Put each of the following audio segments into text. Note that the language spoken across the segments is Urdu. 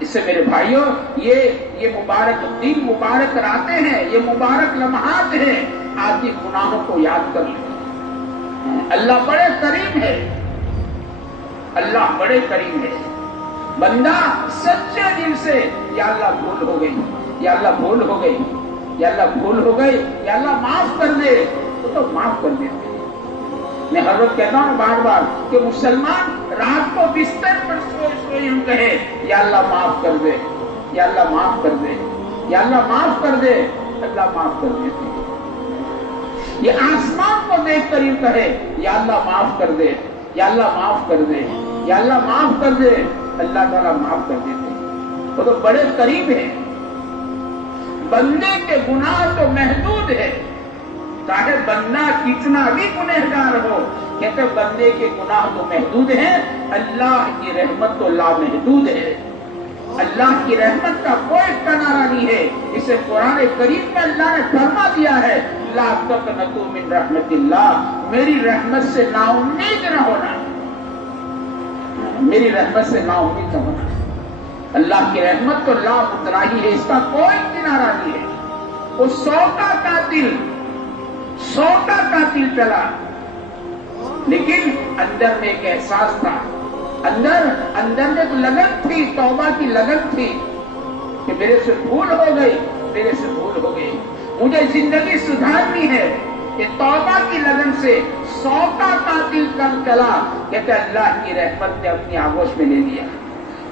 اس سے میرے بھائیوں یہ مبارک دن، مبارک راتیں ہیں، یہ مبارک لمحات ہیں، آدمی گناہوں کو یاد کر لے۔ اللہ بڑے کریم ہے، اللہ بڑے کریم ہے۔ بندہ سچے دل سے یا اللہ بھول ہو گئی، یا اللہ بھول ہو گئی، یا اللہ بھول ہو گئی، یا اللہ معاف کر دے، تو معاف کر دیتے۔ میں ہر وقت کہتا ہوں بار بار کہ مسلمان رات کو بستر پر سوئے ہم کہے یا اللہ معاف کر دے، یا اللہ معاف کر دے، یا اللہ معاف کر دے، اللہ معاف کر دیتے۔ یہ آسمان کو دیکھ کر یوں کہے یا اللہ معاف کر دے، یا اللہ معاف کر دے، یا اللہ معاف کر دے، اللہ تعالیٰ معاف کر دیتے۔ وہ تو بڑے قریب ہے۔ بندے کے گناہ تو محدود ہے، چاہے بندہ کتنا بھی گنہگار ہو، کہتے بندے کے گناہ تو محدود ہیں، اللہ کی رحمت تو لامحدود ہے۔ اللہ کی رحمت کا کوئی کنارہ نہیں ہے۔ اسے قرآن کریم میں اللہ نے فرما دیا ہے لا تقنطوا من رحمت اللہ، میری رحمت سے نا امید نہ ہونا، میری رحمت سے نا امید نہ ہونا۔ اللہ کی رحمت تو لا متناہی ہے، اس کا کوئی کنارہ نہیں ہے۔ وہ 100 کا قاتل چلا، لیکن اندر میں ایک احساس تھا، اندر میں ایک لگن تھی، توبہ کی لگن تھی کہ میرے سے بھول ہو گئی، میرے سے بھول ہو گئی، مجھے زندگی سدھارنی ہے۔ کہ توبہ کی لگن سے 100 کا قاتل کم چلا، کہتے اللہ کی رحمت نے اپنی آغوش میں لے لیا۔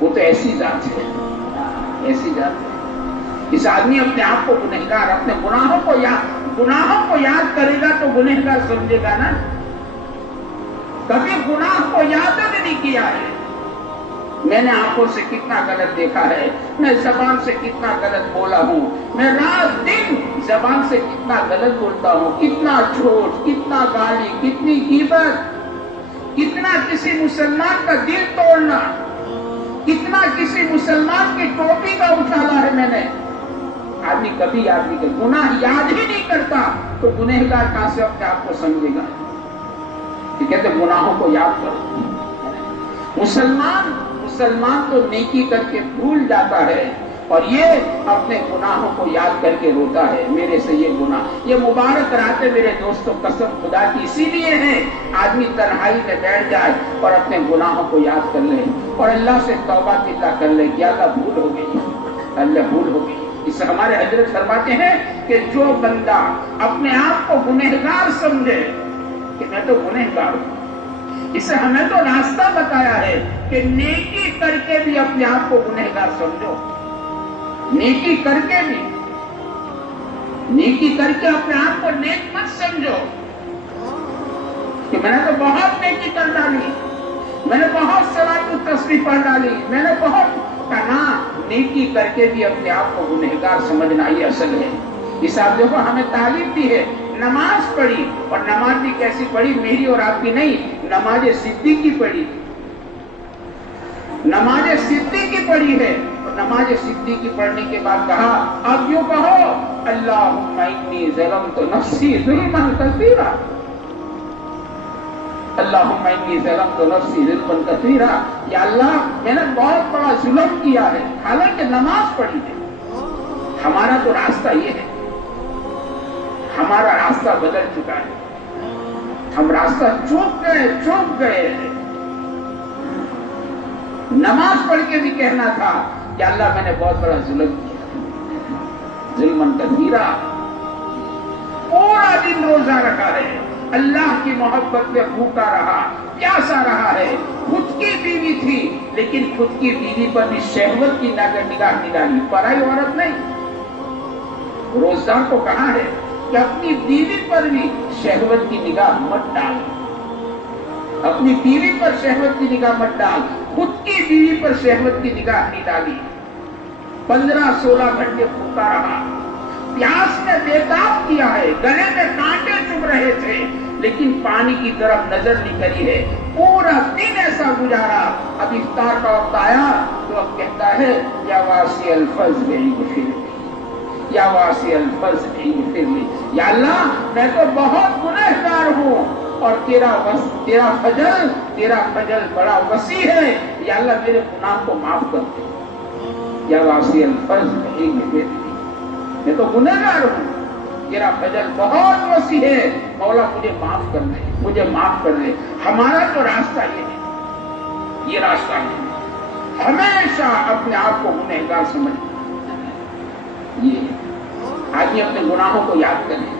وہ تو ایسی ذات ہے، ایسی ذات ہے۔ اس آدمی اپنے آپ کو گنہگار، اپنے گناہوں کو یاد کرے گا تو گنہگار سمجھے گا نا۔ کبھی گناہ کو یاد نہیں کیا ہے، میں نے آنکھوں سے کتنا غلط دیکھا ہے، میں زبان سے کتنا غلط بولا ہوں، میں رات دن زبان سے کتنا غلط بولتا ہوں، کتنا جھوٹ، کتنا گالی، کتنی غیبت، کتنا کسی مسلمان کا دل توڑنا، کتنا کسی مسلمان کی ٹوپی کا اچھالا ہے میں نے۔ آدمی کبھی یاد نہیں کرتا، گناہ یاد ہی نہیں کرتا تو گنہگار کہاں سے اپنے آپ کو سمجھے گا؟ کہتے گناہوں کو یاد کرو۔ مسلمان تو نیکی کر کے بھول جاتا ہے اور یہ اپنے گناہوں کو یاد کر کے روتا ہے، میرے سے یہ گناہ۔ یہ مبارک راتیں میرے دوستوں قسم خدا کی اسی لیے ہیں، آدمی تنہائی میں بیٹھ جائے اور اپنے گناہوں کو یاد کر لے اور اللہ سے توبہ کر لے کہ اللہ بھول ہو گئی، اللہ بھول ہو گئی۔ اس سے ہمارے حضرت فرماتے ہیں کہ جو بندہ اپنے آپ کو گنہگار سمجھے کہ میں تو گنہگار ہوں، اس سے ہمیں تو راستہ بتایا ہے کہ نیکی کر کے بھی اپنے آپ کو گنہگار سمجھو، نیکی کر کے بھی، نیکی کر کے اپنے آپ کو نیک مت سمجھو کہ میں نے تو بہت نیکی کر ڈالی، میں نے بہت صلاۃ التسبیح پڑھ ڈالی، میں نے بہت کہا۔ نیکی کر کے بھی اپنے آپ کو گنہگار سمجھنا یہ اصل ہے۔ اس آپ دیکھو ہمیں تعلیم دی ہے، نماز پڑھی، اور نماز بھی کیسی پڑھی، میری اور آپ کی نہیں، نماز صدیقی پڑھی، نماز صدیقی پڑھی ہے۔ اور نماز صدیقی پڑھنے کے بعد کہا اب یوں کہو اللہم انی ظلمت نفسی ظلما کثیرا، اللہم انی ظلمت نفسی ظلما کثیرا، یا اللہ میں نے بہت بڑا ظلم کیا ہے، حالانکہ نماز پڑھی ہے۔ ہمارا تو راستہ یہ ہے، ہمارا راستہ بدل چکا ہے، ہم راستہ چوک گئے۔ نماز پڑھ کے بھی کہنا تھا کہ اللہ میں نے بہت بڑا ظلم کیا، ظلمن کثیرا۔ پورا دن روزہ رکھا ہے، اللہ کی محبت میں بھوکا رہا، پیاسا رہا ہے، خود کی بیوی تھی لیکن خود کی بیوی پر بھی شہوت کی نگاہ نہیں ڈالی، پرائی عورت نہیں۔ روزدار کو کہا ہے کہ اپنی بیوی پر بھی شہوت کی نگاہ مت ڈال، اپنی بیوی پر شہوت کی نگاہ مت ڈال، خود کی بیوی پر شہوت کی نگاہ نہیں ڈالی۔ 15-16 گھنٹے بھوکا رہا، پیاس نے بےتاب کیا ہے، گلے میں کانٹے چبھ رہے تھے لیکن پانی کی طرف نظر نہیں کری ہے، پورا دن ایسا گزارا۔ اب افطار کا وقت آیا تو اب کہتا ہے یا واسی الفضل اغفر لی، یا واسی الفضل اغفر لی، یا اللہ میں تو بہت گنہگار ہوں اور تیرا فضل بڑا وسیع ہے، یا اللہ میرے گناہ کو معاف کر دے۔ یا واسی الفضل کہیں گے میں تو گنہگار ہوں، تیرا فضل بہت وسیع ہے، مولا مجھے معاف کر دے، مجھے معاف کر دے۔ ہمارا تو راستہ یہ ہے، یہ راستہ ہے ہمیشہ اپنے آپ کو گنہگار سمجھنا، یہ آدمی اپنے گناہوں کو یاد کرے۔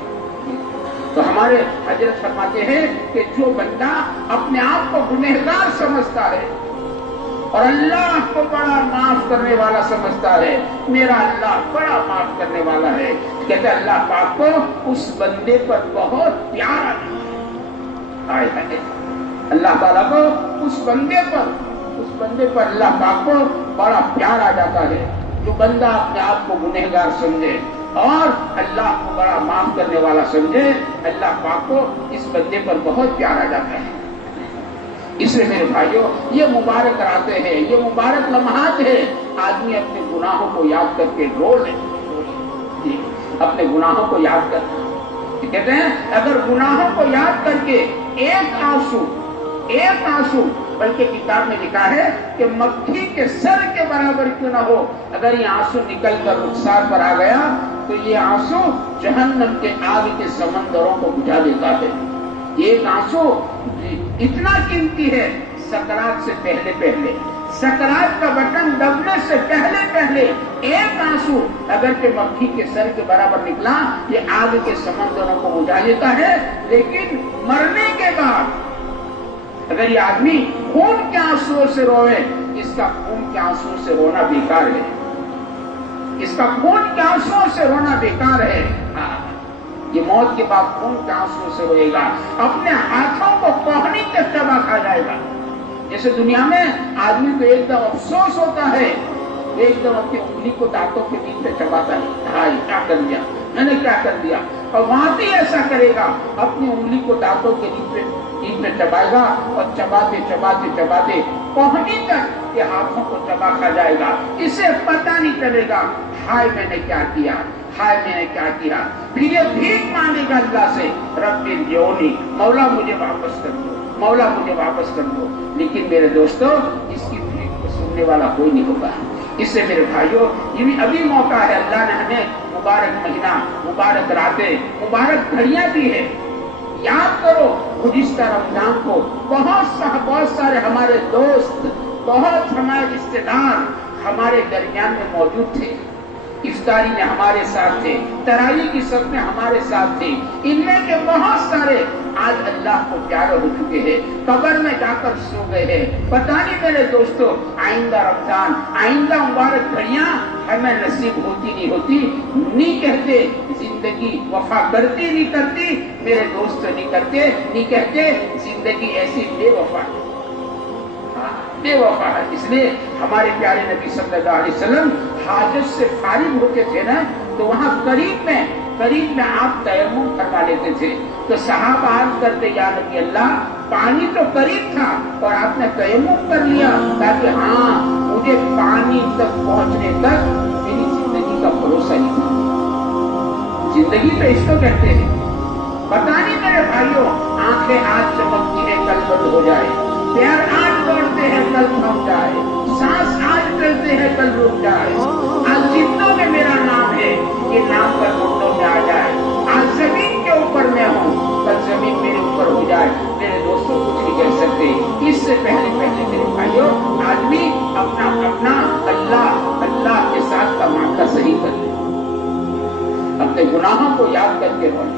تو ہمارے حضرت فرماتے ہیں کہ جو بندہ اپنے آپ کو گنہگار سمجھتا ہے اور اللہ کو بڑا معاف کرنے والا سمجھتا ہے، میرا اللہ بڑا معاف کرنے والا ہے، کہتے اللہ پاک کو اس بندے پر بہت پیار آتا ہے، اللہ تعالیٰ کو اس بندے پر اللہ پاک کو بڑا پیار آ جاتا ہے۔ جو بندہ اپنے آپ کو گنہگار سمجھے اور اللہ کو بڑا معاف کرنے والا سمجھے، اللہ پاک کو اس بندے پر بہت پیار آ جاتا ہے۔ اس لیے میرے بھائیوں یہ مبارک راتیں ہیں، یہ مبارک لمحات ہیں، آدمی اپنے گناہوں کو یاد کر کے رو لے، اپنے گناہوں کو یاد کر کہتے ہیں اگر گناہوں کو یاد کر کے ایک آنسو بلکہ کتاب میں لکھا ہے کہ مکھی کے سر کے برابر کیوں نہ ہو، اگر یہ آنسو نکل کر رخسار پر آ گیا تو یہ آنسو جہنم کے آگ کے سمندروں کو بجھا دیتا ہے۔ ایک آنسو اتنا قیمتی ہے، سکرات سے پہلے سکرات کا بٹن دبنے سے پہلے ایک آنسو اگر کہ مکھی کے سر کے برابر نکلا یہ آگ کے سمندروں کو بجھا دیتا ہے۔ لیکن مرنے کے بعد اگر یہ آدمی خون کے آنسو سے روئے، اس کا خون کے آنسو سے رونا بیکار ہے، اس کا خون کے آنسو سے رونا بیکار ہے۔ یہ موت کے بعد خون کے آنسو سے روئے گا، اپنے ہاتھوں کو کوہنی تک چبا کھا جائے گا۔ جیسے دنیا میں آدمی کو ایک دم افسوس ہوتا ہے، ایک دم اپنی انگلی کو دانتوں کے بیچ میں چباتا ہے، ہائے کیا کر دیا میں نے، کیا کر دیا، اور وہاں بھی ایسا کرے گا، اپنی انگلی کو دانتوں کے بیچ میں چبائے گا اور چباتے کوہنی تک کے ہاتھوں کو چبا کھا جائے گا، اسے پتہ نہیں چلے گا ہائے میں نے کیا کیا، ہائے میں نے کیا کیا۔ پھر یہ بھیک مانگے گا اللہ سے، رب ارجعونی، مولا مجھے واپس کر دو، مولا مجھے واپس کر دو۔ لیکن میرے دوستو اس کی بھیک کو سننے والا کوئی نہیں ہوگا۔ اس سے میرے بھائیوں یہ بھی ابھی موقع ہے، اللہ نے ہمیں مبارک مہینہ، مبارک راتیں، مبارک گھڑیاں دی ہے۔ یاد کرو گزشتہ رمضان کو بہت سارے ہمارے دوست، بہت ہمارے رشتے دار ہمارے درمیان میں موجود تھے، افطاری میں ہمارے ساتھ تھے، تراویح کی صف میں ہمارے ساتھ تھے، ان میں کے بہت سارے آج اللہ کو پیارے ہو چکے ہیں، قبر میں جا کر سو گئے ہیں۔ پتہ نہیں میرے دوستو آئندہ رمضان، آئندہ مبارک گھڑیاں ہمیں نصیب ہوتی نہیں ہوتی، نہیں کہتے زندگی وفا کرتی نہیں کرتی، میرے دوست نہیں کہتے زندگی ایسی بے وفا ہے، بے وفا ہے۔ اس لیے ہمارے پیارے نبی صلی اللہ علیہ وسلم حاجت سے فارغ ہوتے تھے نا تو وہاں قریب میں آپ تیمم کروا لیتے تھے، تو صحابہ عرض کرتے یا نبی اللہ پانی تو قریب تھا اور آپ نے تیمم کر لیا تاکہ ہاں مجھے پانی تک پہنچنے تک میری زندگی کا بھروسہ نہیں تھا۔ زندگی تو اس کو کہتے ہیں، پتہ نہیں میرے بھائیوں آنکھیں آج چمکتی ہے کل بند ہو جائے، پیر آج دوڑتے ہیں کل تھم جائے، سانس آج چلتے ہیں کل رک جائے، آج زندوں میں میرا نام ہے یہ نام پر مردوں میں آ جائے، آج زمین کے اوپر میں ہوں کل زمین میرے اوپر ہو جائے۔ میرے دوستوں کچھ نہیں کہہ سکتے، اس سے پہلے میرے بھائیوں آدمی اپنا اللہ کے ساتھ کا معاملہ صحیح کر لے، اپنے گناہوں کو یاد کر کے روئے۔